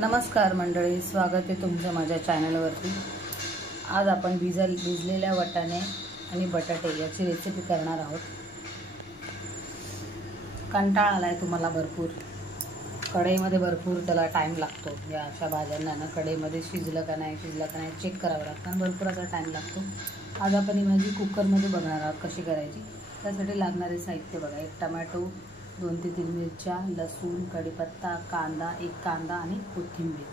नमस्कार मंडळी, स्वागत आहे तुमचं माझ्या चॅनलवरती। आज आपण भिजलेल्या वाटाणे आणि बटाटे याची रेसिपी करणार आहोत। कंटाळा आलाय तुम्हाला भरपूर, कढईमध्ये भरपूर त्याला टाइम लागतो। या अशा भाज्यांना ना कढईमध्ये शिजलं का नाही चेक करावं लागतं, भरपूर असा टाइम लागतो। आज आपण ही भाजी कुकरमध्ये बघणार आहोत कशी करायची। त्यासाठी लागणारे साहित्य बघा, एक टोमॅटो, 2 ते 3 मिरच्या, लसूण, कढीपत्ता, कांदा, एक कांदा आणि कोथिंबीर।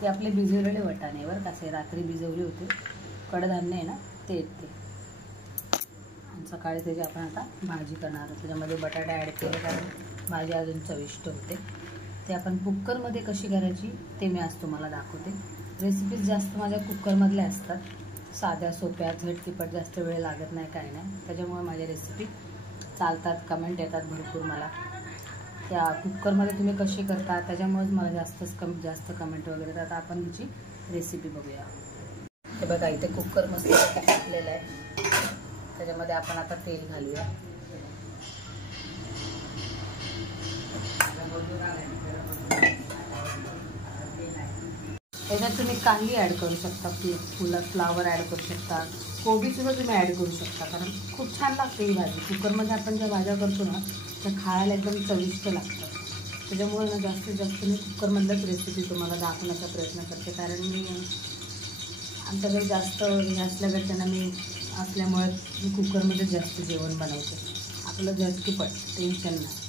हे आपले भिजवलेले वाटाणे वर कसे रात्री भिजवले होते, कडधान्य आहे ना ते आणि सकाळी त्याची आपण आता भाजी करणार आहोत। त्याच्यामध्ये बटाटा ॲड केले कारण भाजी अजून चविष्ट होते। ते आपण कुकरमध्ये कशी करायची ते मी आज तुम्हाला दाखवते। रेसिपीज जास्त माझ्या कुकरमधल्या असतात, साध्या सोप्या झटपट, जास्त वेळ लागत नाही काय नाही, त्याच्यामुळे माझ्या रेसिपी चालतात। कमेंट येतात भरपूर मला त्या कुकरमध्ये तुम्ही कशी करता, त्याच्यामुळेच मला जास्त कमेंट वगैरे येतात। आपण हिची रेसिपी बघूया। हे बघा, इथे कुकर मस्त टाकलेलं आहे, त्याच्यामध्ये आपण आता तेल घालूया। याच्यात तुम्ही कांदी ॲड करू शकता, फ्लावर ॲड करू शकता, कोबीसुद्धा तुम्ही ॲड करू शकता, कारण खूप छान लागते ही भाजी। कुकरमध्ये आपण ज्या भाज्या करतो ना त्या खायला एकदम चविष्ट लागतात। त्याच्यामुळे ना जास्तीत जास्त मी कुकरमधल्याच रेसिपी तुम्हाला दाखवण्याचा प्रयत्न करते, कारण मी आमच्याकडे जास्त हे असल्याकडे मी कुकरमध्ये जास्त जेवण बनवते। आपलं झटपट, टेन्शन नाही,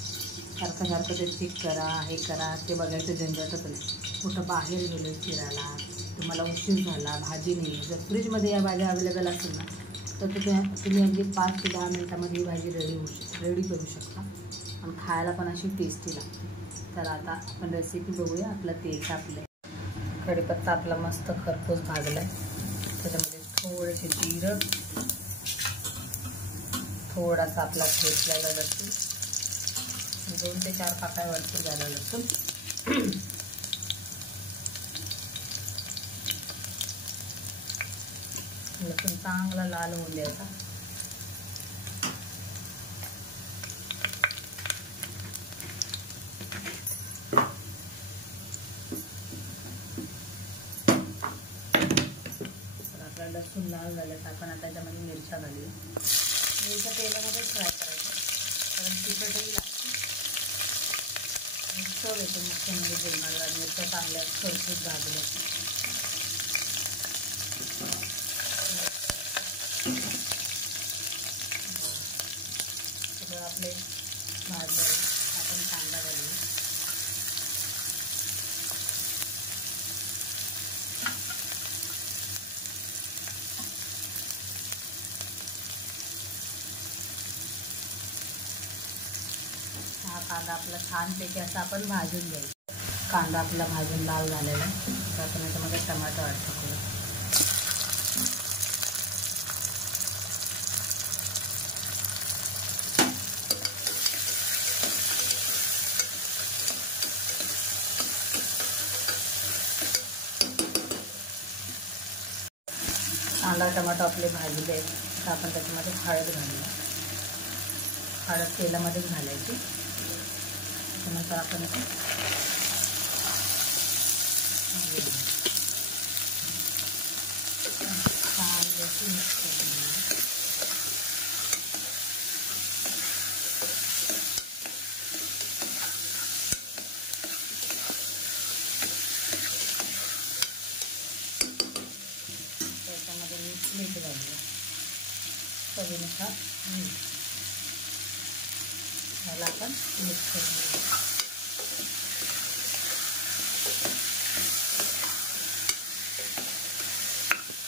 सारखं ते चेक करा, हे करा, ते बघायचं झंझटच नाही। कुठं बाहेर गेलो फिरायला, तुम्हाला उशीर झाला, भाजी नाही, जर फ्रीजमध्ये या भाज्या अवेलेबल असेल ना तर तुम्ही अगदी 5 ते 10 मिनटामध्ये ही भाजी रेडी करू शकता आणि खायला पण अशी टेस्टी लागते। तर आता आपण रेसिपी बघूया। आपलं तेल तापलं, कढीपत्ता आपला मस्त खरपूस भाजला आहे, त्याच्यामध्ये थोडेसे जिरं, थोडासा आपला ठेचलेला लसूण, 2 ते 4 पाकळ्या वरती झाला लसूण, लसूण चांगला लाल होऊन द्यायचा। आपला लसूण लाल झालं तर आपण आता त्याच्यामध्ये मिरच्या घालूया। मिरच्या तेलामध्ये फ्राय करायचं, कारण तिखटही लागते, चव येते मुख्य म्हणजे जेवणाला मिरच्या चांगल्या खरपूस भाजल्या। सगळं आपले भाजले, आपण कांदा घालूया। हा कांदा आपला छानपैकी असा आपण भाजून घ्यायचा। कांदा आपला भाजून लाल झालेला आहे, तर आपण याच्यामध्ये टमाटो ॲड करूया। कांदा टमाटो आपले भाजले, तर आपण त्याच्यामध्ये हळद घालूया। हळद तेलामध्ये घालायची, त्यानंतर आपण छान मिक्स करून घेऊया। त्याच्यामध्ये मीठ घालूया, चवीनुसार मीठ, याला आपण मिक्स करून घेऊया।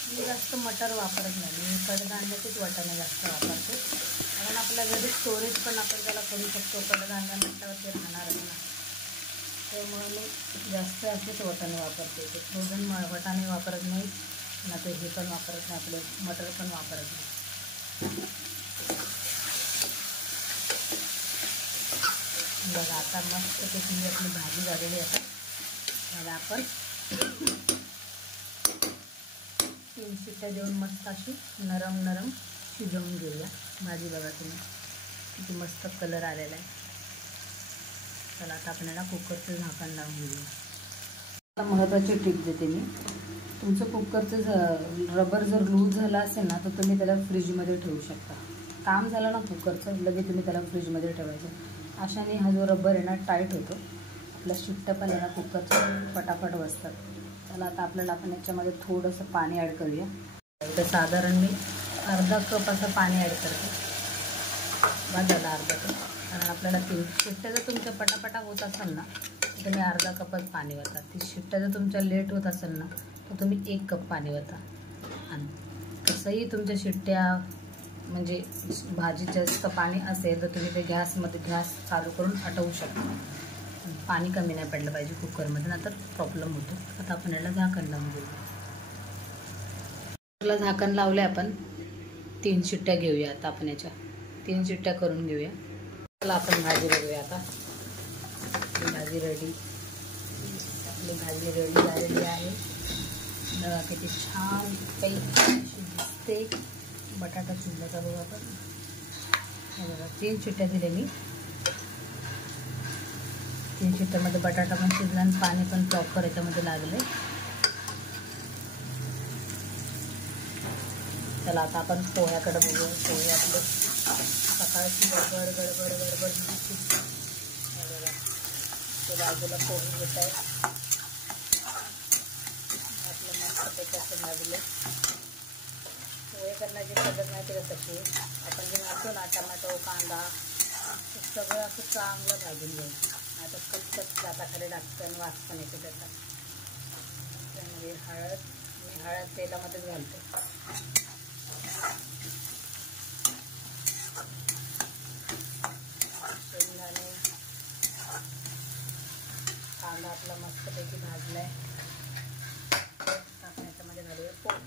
मी जास्त मटर वापरत नाही, मी कडधान्याचेच वाटाणे जास्त वापरते, कारण आपल्या घरी स्टोरेज पण आपण त्याला करू शकतो। कडधान्य म्हटल्यावरती राहणार ना, त्यामुळे मी जास्त असेच वाटाणे वापरते। ते फ्रोझन वाटाणे वापरत नाही ना, ते हे पण वापरत नाही, आपले मटर पण वापरत नाही। बघा, आता मस्त पैकी आपली भाजी झालेली आहे। त्याला आपण 3 शिट्ट्या देऊन मस्त अशी नरम शिजवून घेऊया भाजी। बघा तुम्ही किती मस्त कलर आलेला आहे। चला आता आपण याला कुकरचं झाकण लावून घेऊया। महत्त्वाची टिप देते मी. तुमचं कुकरचं रबर जर लूज झाला असेल ना, तर तुम्ही त्याला फ्रीजमध्ये ठेवू शकता. काम झालं ना कुकरचं, लगेच तुम्ही त्याला फ्रीजमध्ये ठेवायचं. अशाने हा जो रबर आहे ना टाईट होतो. आपल्या शिट्ट्या पण आहे ना कुकरचं पटापट बसतात. त्याला आता आपल्याला आपण याच्यामध्ये थोडंसं पाणी ॲड करूया. तर साधारण मी अर्धा कप असं पाणी ॲड करते. झाला अर्धा कप, कारण आपल्याला 3 शिट्ट्या जर तुमच्या पटापटा होत असेल ना, तर तुम्ही अर्धा कपच पाणी वता. ती शिट्ट्या जर तुमच्या लेट होत असेल ना, तर तुम्ही 1 कप पाणी वता. आणि तसंही तुमच्या शिट्ट्या म्हणजे भाजी जास्त पाणी असेल तर तुम्ही ते गॅस चालू करून आटवू शकता. पाणी कमी नाही पडलं पाहिजे कुकरमध्ये, नंतर प्रॉब्लेम होतो. आता आपण याला झाकण लावून घेऊया. कुकरला झाकण लावले आपण. 3 शिट्ट्या घेऊया. आता आपण याच्या 3 शिट्ट्या करून घेऊया. चला आपण भाजी बघूया. आता भाजी रेडी. आपली भाजी रेडी झालेली आहे. किती छान पैकी दिसते. बटाटा चिरल्याचा बघा आपण. हे बघा 3 शिट्ट्या दिले मी. 3 शिट्ट्यामध्ये बटाटा पण शिजला आणि पाणी पण प्रॉपर याच्यामध्ये लागले. चला आता आपण पोह्याकडे बघूया. पोहे आपले सकाळची गडबड बघा ते बाजूला पोहे घेत आहे. आपलं मस्त असं भाजले. पोहे करण्याची पद्धत माहिती का कशी? आपण जे घालतो ना टमॅटो कांदा सगळं असं चांगलं भाजून घ्यायचं. आता कच्चच दाताखाली लागतं आणि वास पण येते त्याचा. त्यामध्ये मी हळद तेलामध्येच घालते. शेंगदाणे कांदा आपला मस्तपैकी भाजलाय. आपण याच्यामध्ये घालूया पोहे.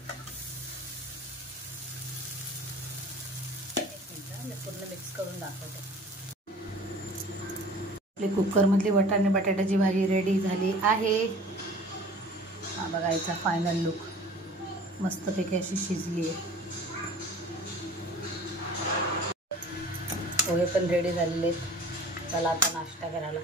1 मिनिट मी पूर्ण मिक्स करून दाखवते. आपली कुकरमधली वाटाणे बटाट्याची भाजी रेडी झाली आहे. हा बघा याचा फायनल लुक. मस्तपैकी अशी शिजली आहे. पोहे पण रेडी झालेले आहेत. चला आता नाश्ता करायला.